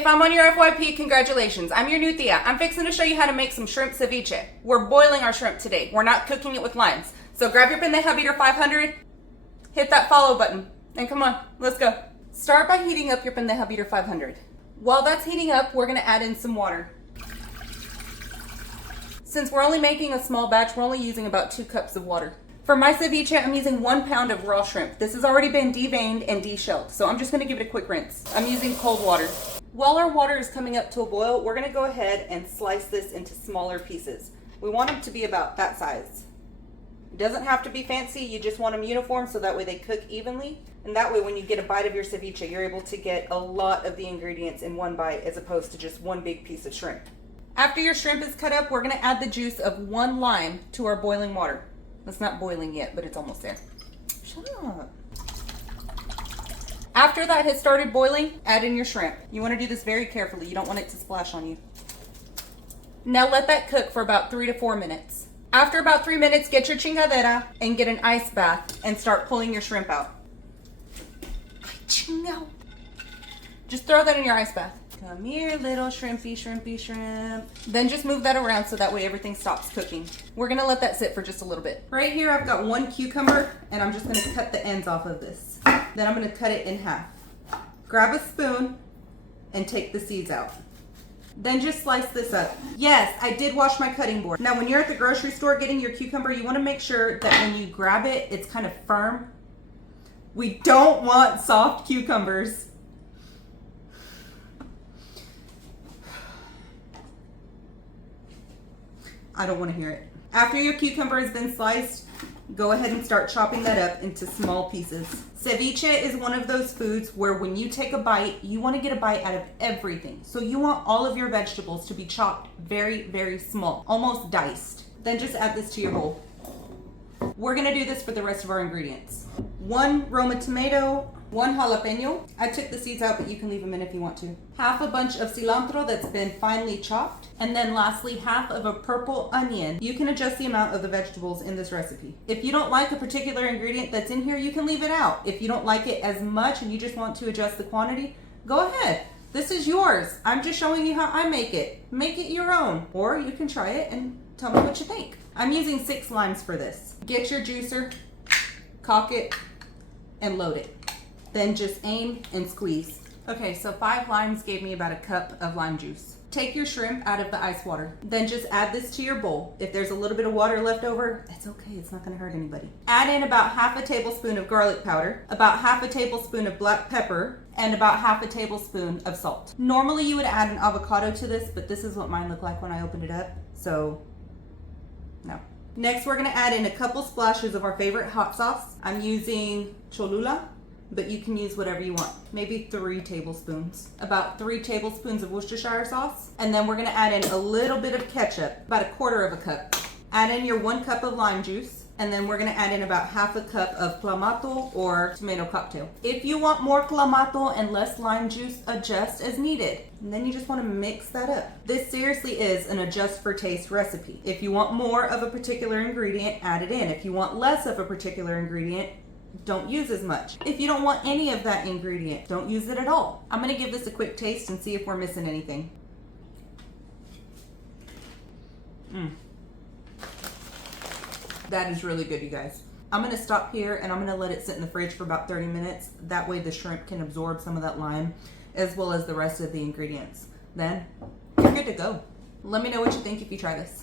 If I'm on your FYP, congratulations. I'm your new Tia. I'm fixing to show you how to make some shrimp ceviche. We're boiling our shrimp today. We're not cooking it with limes. So grab your pendeja beater 500, hit that follow button, and come on, let's go. Start by heating up your pendeja beater 500. While that's heating up, we're gonna add in some water. Since we're only making a small batch, we're only using about 2 cups of water. For my ceviche, I'm using 1 pound of raw shrimp. This has already been deveined and deshelled, so I'm just gonna give it a quick rinse. I'm using cold water. While our water is coming up to a boil, we're gonna go ahead and slice this into smaller pieces. We want them to be about that size. It doesn't have to be fancy, you just want them uniform so that way they cook evenly. And that way when you get a bite of your ceviche, you're able to get a lot of the ingredients in one bite as opposed to just one big piece of shrimp. After your shrimp is cut up, we're gonna add the juice of 1 lime to our boiling water. It's not boiling yet, but it's almost there. Shut up. After that has started boiling, add in your shrimp. You want to do this very carefully. You don't want it to splash on you. Now let that cook for about 3 to 4 minutes. After about 3 minutes, get your chingadera and get an ice bath and start pulling your shrimp out. Just throw that in your ice bath. Come here, little shrimpy, shrimpy, shrimp. Then just move that around so that way everything stops cooking. We're gonna let that sit for just a little bit. Right here, I've got 1 cucumber and I'm just gonna cut the ends off of this. Then I'm gonna cut it in half. Grab a spoon and take the seeds out. Then just slice this up. Yes, I did wash my cutting board. Now when you're at the grocery store getting your cucumber, you wanna make sure that when you grab it, it's kind of firm. We don't want soft cucumbers. I don't want to hear it. After your cucumber has been sliced, go ahead and start chopping that up into small pieces. Ceviche is one of those foods where when you take a bite, you want to get a bite out of everything. So you want all of your vegetables to be chopped very, very small, almost diced. Then just add this to your bowl. We're going to do this for the rest of our ingredients. 1 Roma tomato, 1 jalapeño. I took the seeds out, but you can leave them in if you want to. Half a bunch of cilantro that's been finely chopped. And then lastly, half of a purple onion. You can adjust the amount of the vegetables in this recipe. If you don't like a particular ingredient that's in here, you can leave it out. If you don't like it as much and you just want to adjust the quantity, go ahead. This is yours. I'm just showing you how I make it. Make it your own. Or you can try it and tell me what you think. I'm using 6 limes for this. Get your juicer, cock it, and load it. Then just aim and squeeze. Okay, so 5 limes gave me about a cup of lime juice. Take your shrimp out of the ice water. Then just add this to your bowl. If there's a little bit of water left over, it's okay, it's not gonna hurt anybody. Add in about half a tablespoon of garlic powder, about half a tablespoon of black pepper, and about half a tablespoon of salt. Normally you would add an avocado to this, but this is what mine looked like when I opened it up, so no. Next, we're gonna add in a couple splashes of our favorite hot sauce. I'm using Cholula, but you can use whatever you want. Maybe 3 tablespoons. About 3 tablespoons of Worcestershire sauce. And then we're gonna add in a little bit of ketchup, about 1/4 cup. Add in your 1 cup of lime juice. And then we're gonna add in about half a cup of Clamato or tomato cocktail. If you want more Clamato and less lime juice, adjust as needed. And then you just wanna mix that up. This seriously is an adjust for taste recipe. If you want more of a particular ingredient, add it in. If you want less of a particular ingredient, don't use as much. If you don't want any of that ingredient, don't use it at all. I'm gonna give this a quick taste and see if we're missing anything. That is really good, you guys. I'm gonna stop here and I'm gonna let it sit in the fridge for about 30 minutes. That way the shrimp can absorb some of that lime as well as the rest of the ingredients. Then you're good to go. Let me know what you think if you try this.